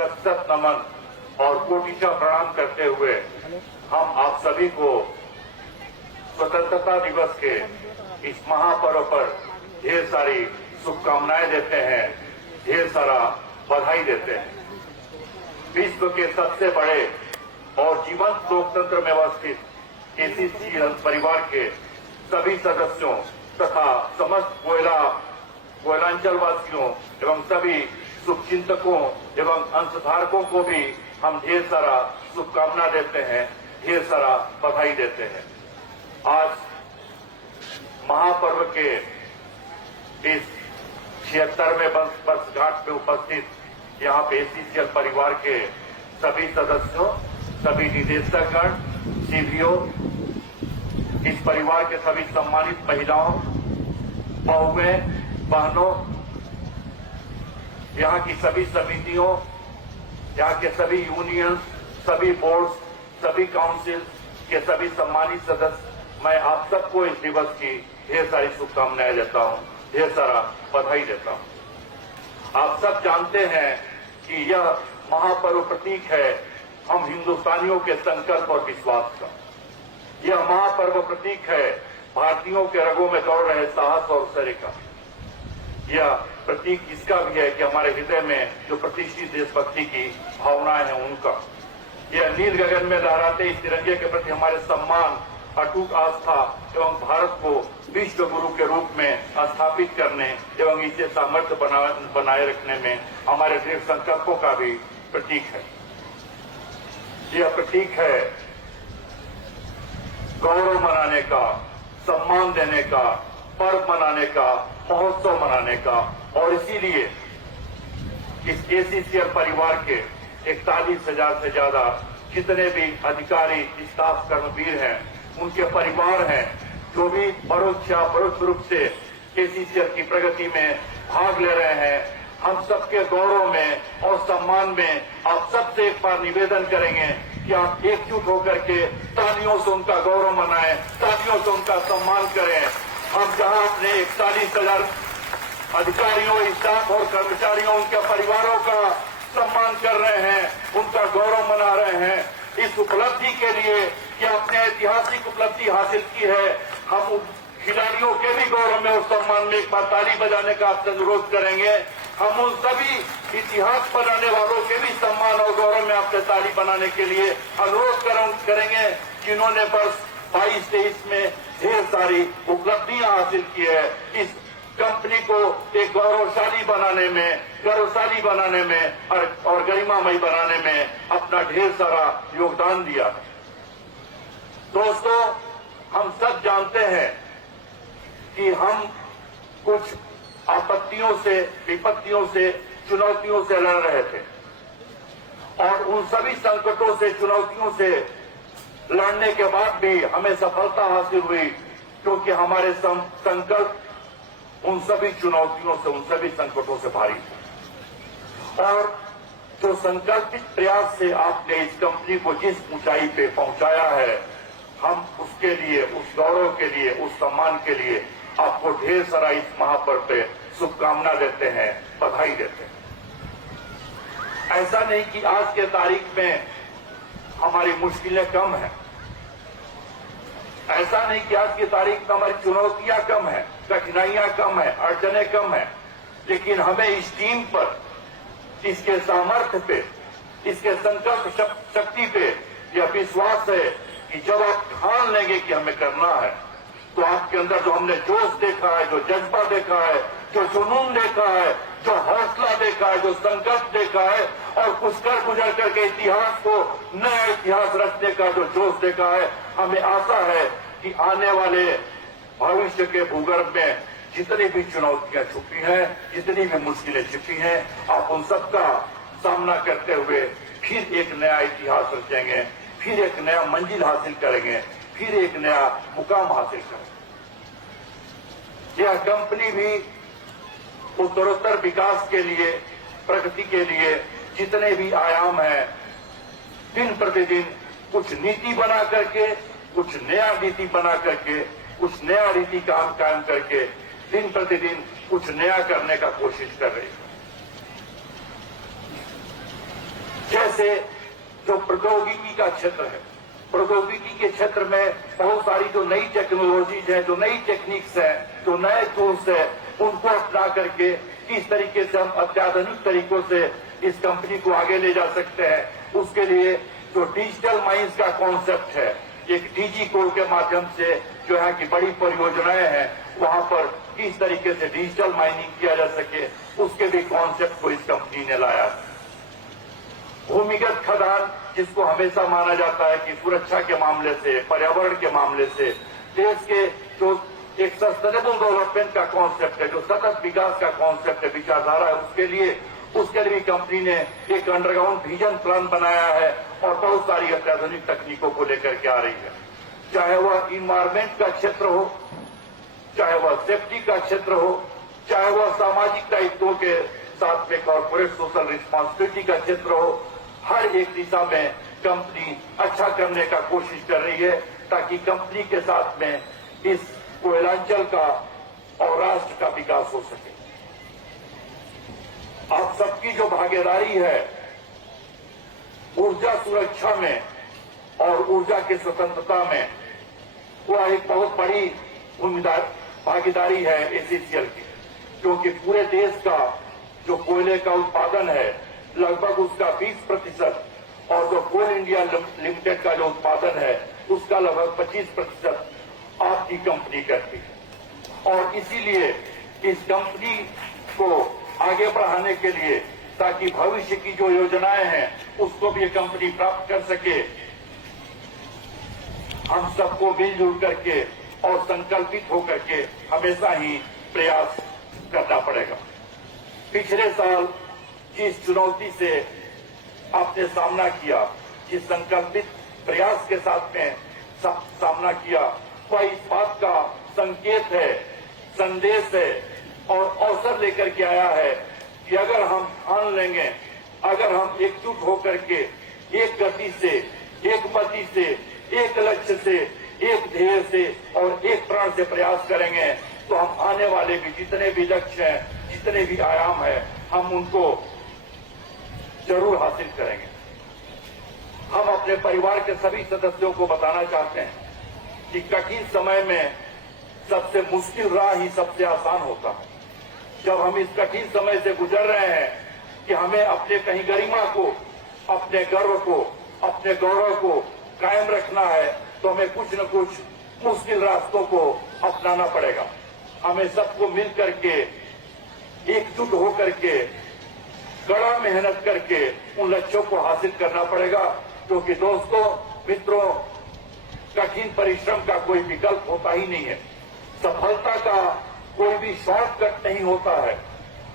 शत शत नमन और कोटिशा प्रणाम करते हुए हम आप सभी को स्वतंत्रता दिवस के इस महापर्व पर ढेर सारी शुभकामनाएं देते हैं, ढेर सारा बधाई देते हैं। विश्व के सबसे बड़े और जीवंत लोकतंत्र में अवस्थित एसीसी परिवार के सभी सदस्यों तथा समस्त कोयलांचल वासियों एवं सभी शुभचिंतकों एवं अंशधारकों को भी हम ढेर सारा शुभकामना देते हैं, ढेर सारा बधाई देते हैं। आज महापर्व के इस 76वें वर्षगांठ में उपस्थित यहाँ पे एसीसीएल परिवार के सभी सदस्यों, सभी निदेशकगण, सीबीओ, इस परिवार के सभी सम्मानित महिलाओं, बहुएं, बहनों, यहाँ की सभी समितियों, यहाँ के सभी यूनियन, सभी बोर्ड, सभी काउंसिल के सभी सम्मानित सदस्य, मैं आप सबको इस दिवस की ढेर सारी शुभकामनाएं देता हूं, ढेर सारा बधाई देता हूं। आप सब जानते हैं कि यह महापर्व प्रतीक है हम हिंदुस्तानियों के संकल्प और विश्वास का। यह महापर्व प्रतीक है भारतीयों के रगों में दौड़ रहे साहस और शौर्य का। यह प्रतीक इसका भी है कि हमारे हृदय में जो प्रतिष्ठित देशभक्ति की भावनाएं हैं उनका। यह नील गगन में लहराते इस तिरंगे के प्रति हमारे सम्मान, अटूट आस्था एवं भारत को विश्व गुरु के रूप में स्थापित करने एवं इसे सामर्थ्य बनाए रखने में हमारे दृढ़ संकल्पों का भी प्रतीक है। यह प्रतीक है गौरव मनाने का, सम्मान देने का, पर्व मनाने का, महोत्सव मनाने का। और इसीलिए इस एसीसीएल परिवार के 41,000 से ज्यादा जितने भी अधिकारी, स्टाफ, कर्मवीर हैं, उनके परिवार हैं, जो भी परोक्ष या परोक्ष रूप से एसीसीएल की प्रगति में भाग ले रहे हैं, हम सबके गौरव में और सम्मान में आप सबसे एक बार निवेदन करेंगे कि आप एकजुट होकर के तालियों से उनका गौरव मनाएं, तालियों से उनका सम्मान करें। हम जहां अपने 41,000 अधिकारियों, स्टाफ और कर्मचारियों, उनके परिवारों का सम्मान कर रहे हैं, उनका गौरव मना रहे हैं, इस उपलब्धि के लिए कि आपने ऐतिहासिक उपलब्धि हासिल की है, हम खिलाड़ियों के भी गौरव में और सम्मान में एक बार ताली बजाने का आपसे अनुरोध करेंगे। हम उन सभी इतिहास बनाने वालों के भी सम्मान और गौरव में आपसे ताली बनाने के लिए अनुरोध करेंगे, जिन्होंने वर्ष 22-23 में ढेर सारी उपलब्धियां हासिल की है। इस कंपनी को एक गौरवशाली बनाने में और गरिमामयी बनाने में अपना ढेर सारा योगदान दिया। दोस्तों, हम सब जानते हैं कि हम कुछ आपत्तियों से, विपत्तियों से, चुनौतियों से लड़ रहे थे और उन सभी संकटों से, चुनौतियों से लड़ने के बाद भी हमें सफलता हासिल हुई, क्योंकि हमारे संकल्प उन सभी चुनौतियों से, उन सभी संकटों से भारी थे। और जो संकल्पित प्रयास से आपने इस कंपनी को जिस ऊंचाई पे पहुंचाया है, हम उसके लिए, उस गौरव के लिए, उस सम्मान के लिए आपको ढेर सारा इस महापर्व पे शुभकामना देते हैं, बधाई देते हैं। ऐसा नहीं कि आज के तारीख में हमारी मुश्किलें कम हैं, ऐसा नहीं कि आज की तारीख में हमारी चुनौतियां कम है, कठिनाइयां कम है, अड़चनें कम है, लेकिन हमें इस टीम पर, इसके सामर्थ्य पे, इसके संकल्प शक्ति पे यह विश्वास है कि जब आप ठान लेंगे कि हमें करना है, तो आपके अंदर जो हमने जोश देखा है, जो जज्बा देखा है, जो जुनून देखा है, जो हौसला देखा है, जो संकल्प देखा है और कुछ कर गुजर करके इतिहास को नया इतिहास रचने का जो जोश देखा है, हमें आशा है कि आने वाले भविष्य के भूगर्भ में जितनी भी चुनौतियां छुपी हैं, जितनी भी मुश्किलें छिपी हैं, आप उन सबका सामना करते हुए फिर एक नया इतिहास रचेंगे, फिर एक नया मंजिल हासिल करेंगे, फिर एक नया मुकाम हासिल करेंगे। यह कंपनी भी उत्तरोत्तर विकास के लिए, प्रगति के लिए जितने भी आयाम हैं, दिन प्रतिदिन कुछ नीति बना करके, कुछ नया नीति बना करके, कुछ नया रीति काम कायम करके दिन प्रतिदिन कुछ नया करने का कोशिश कर रही है। से जो प्रौद्योगिकी का क्षेत्र है, प्रौद्योगिकी के क्षेत्र में बहुत सारी जो नई टेक्नोलॉजीज है, जो नई टेक्निक्स है, जो नए टूल्स है, उनको अपना करके किस तरीके से हम अत्याधुनिक तरीकों से इस कंपनी को आगे ले जा सकते हैं, उसके लिए जो डिजिटल माइंस का कॉन्सेप्ट है, एक डीजी कोर के माध्यम से जो यहाँ की बड़ी परियोजनाएं हैं वहां पर किस तरीके से डिजिटल माइनिंग किया जा सके, उसके भी कॉन्सेप्ट को इस कंपनी ने लाया। भूमिगत खदान, जिसको हमेशा माना जाता है कि सुरक्षा के मामले से, पर्यावरण के मामले से देश के जो एक सस्टेनेबल डेवलपमेंट का कॉन्सेप्ट है, जो सतत विकास का कॉन्सेप्ट है, विचारधारा है, उसके लिए भी कंपनी ने एक अंडरग्राउंड विजन प्लान बनाया है और बहुत सारी अत्याधुनिक तकनीकों को लेकर के आ रही है। चाहे वह इन्वायरमेंट का क्षेत्र हो, चाहे वह सेफ्टी का क्षेत्र हो, चाहे वह सामाजिक दायित्वों के साथ में कॉर्पोरेट सोशल रिस्पॉन्सिबिलिटी का क्षेत्र हो, हर एक दिशा में कंपनी अच्छा करने का कोशिश कर रही है ताकि कंपनी के साथ में इस कोयलांचल का और राष्ट्र का विकास हो सके। आप सबकी जो भागीदारी है ऊर्जा सुरक्षा में और ऊर्जा की स्वतंत्रता में, वह एक बहुत बड़ी भागीदारी है एसीसीएल की, क्योंकि पूरे देश का जो कोयले का उत्पादन है लगभग उसका 20% और जो कोल इंडिया लिमिटेड का जो उत्पादन है उसका लगभग 25% आपकी कंपनी करती है। और इसीलिए इस कंपनी को आगे बढ़ाने के लिए, ताकि भविष्य की जो योजनाएं हैं उसको भी ये कंपनी प्राप्त कर सके, हम सबको मिलजुल करके और संकल्पित होकर के हमेशा ही प्रयास करना पड़ेगा। पिछले साल जिस चुनौती से आपने सामना किया, जिस संकल्पित प्रयास के साथ में सामना किया, वह इस बात का संकेत है, संदेश है और अवसर लेकर के आया है कि अगर हम ठान लेंगे, अगर हम एकजुट होकर के एक गति से, एक मति से, एक लक्ष्य से, एक ध्येय से और एक प्राण से प्रयास करेंगे तो हम आने वाले भी जितने भी लक्ष्य हैं, जितने भी आयाम हैं, हम उनको जरूर हासिल करेंगे। हम अपने परिवार के सभी सदस्यों को बताना चाहते हैं कि कठिन समय में सबसे मुश्किल राह ही सबसे आसान होता है। जब हम इस कठिन समय से गुजर रहे हैं कि हमें अपने कहीं गरिमा को, अपने गर्व को, अपने गौरव को कायम रखना है, तो हमें कुछ न कुछ मुश्किल रास्तों को अपनाना पड़ेगा। हमें सबको मिल करके, एकजुट होकर के, कड़ा मेहनत करके उन लक्ष्यों को हासिल करना पड़ेगा, क्योंकि दोस्तों, मित्रों, कठिन परिश्रम का कोई विकल्प होता ही नहीं है। सफलता का कोई भी शॉर्टकट नहीं होता है।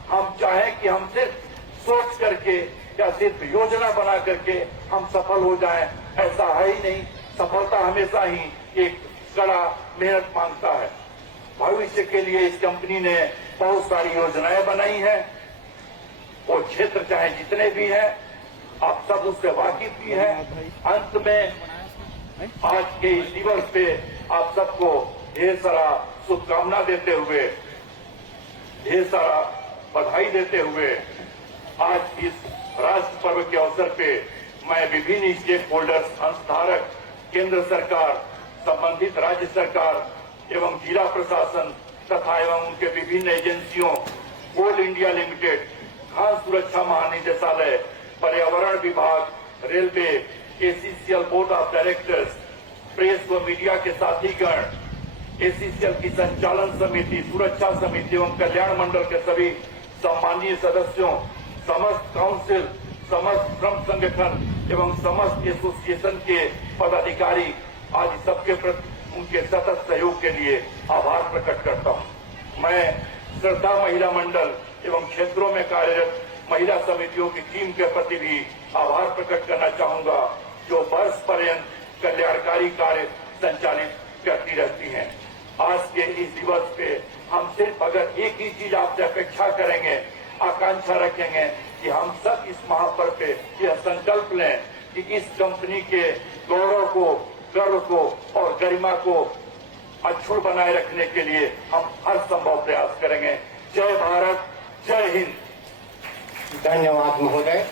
हम चाहें कि हम सिर्फ सोच करके या सिर्फ योजना बना करके हम सफल हो जाएं, ऐसा है ही नहीं। सफलता हमेशा ही एक कड़ा मेहनत मांगता है। भविष्य के लिए इस कंपनी ने बहुत सारी योजनाएं बनाई हैं। वो क्षेत्र चाहे जितने भी हैं, आप सब उससे वाकिफ भी हैं। अंत में आज के इस दिवस पे आप सबको ढेर सारा शुभकामना देते हुए, ढेर सारा बधाई देते हुए, आज इस राष्ट्र पर्व के अवसर पे मैं विभिन्न स्टेक होल्डर्स, अंशधारक, केंद्र सरकार, संबंधित राज्य सरकार एवं जिला प्रशासन तथा एवं उनके विभिन्न एजेंसियों, कोल इंडिया लिमिटेड, खान सुरक्षा महानिदेशालय, पर्यावरण विभाग, railway, ACCL board of directors, press व मीडिया के साथीगण, एसीसीएल की संचालन समिति, सुरक्षा समिति एवं कल्याण मंडल के सभी सम्मानीय सदस्यों, समस्त काउंसिल, समस्त श्रम संगठन एवं समस्त एसोसिएशन के पदाधिकारी, आज सबके प्रति उनके सतत सहयोग के लिए आभार प्रकट करता हूं। मैं श्रद्धा महिला मंडल एवं क्षेत्रों में कार्यरत महिला समितियों की टीम के प्रति भी आभार प्रकट करना चाहूंगा, जो वर्ष पर्यंत कल्याणकारी कार्य संचालित करती रहती हैं। आज के इस दिवस पे हम सिर्फ अगर एक ही चीज आपसे अपेक्षा करेंगे, आकांक्षा रखेंगे कि हम सब इस महापर्व पे यह संकल्प लें कि इस कंपनी के गौरव को, गर्व को और गरिमा को अक्षुण्ण बनाए रखने के लिए हम हर संभव प्रयास करेंगे। जय भारत, जय हिंद। धन्यवाद महोदय।